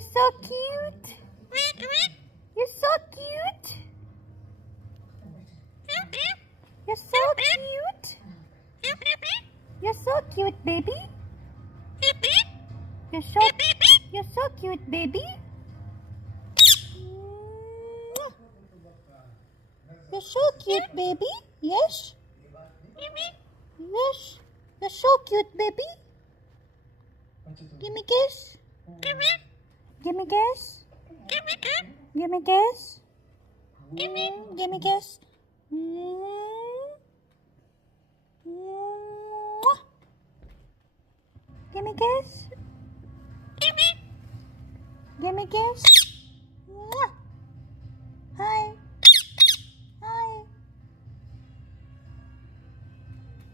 You're so cute. You're so cute. You're so cute. You're so cute, baby. You're so cute, baby. You're so cute, baby. Yes? Yes. You're so cute, baby. Give me kiss. Give me kiss. Give me kiss. Give me kiss. Give me kiss. Give me kiss. Give me kiss.